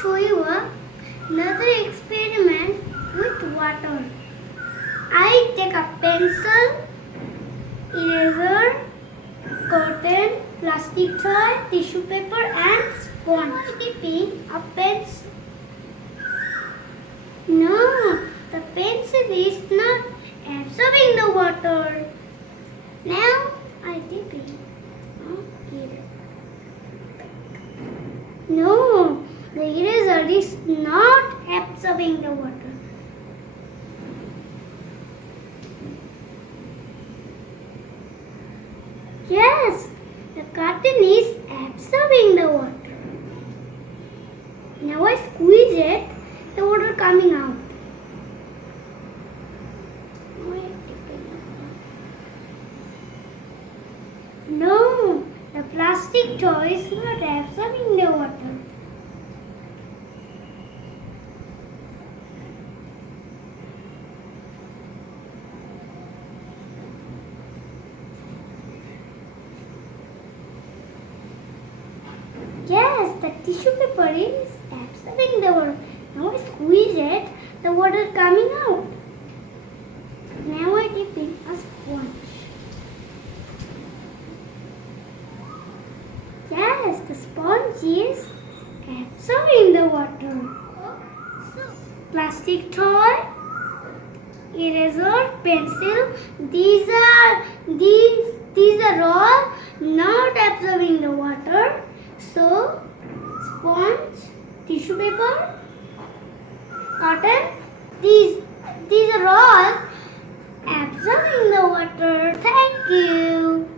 show you another experiment with water. I take a pencil, eraser, cotton, plastic toy, tissue paper and sponge. Dipping a pencil. No, the pencil is not absorbing the water. Now I dip it. No, the eraser is not absorbing the water. Yes, the carton is absorbing the water. Now I squeeze it, the water coming out. No, the plastic toy is not absorbing the water. Yes, the tissue paper is absorbing the water. Now I squeeze it, the water coming out. Now I dip in a sponge. Yes, the sponge is absorbing the water. Plastic toy, eraser, pencil, these are all not absorbing the water. So, sponge, tissue paper, cotton, these are all absorbing the water. Thank you.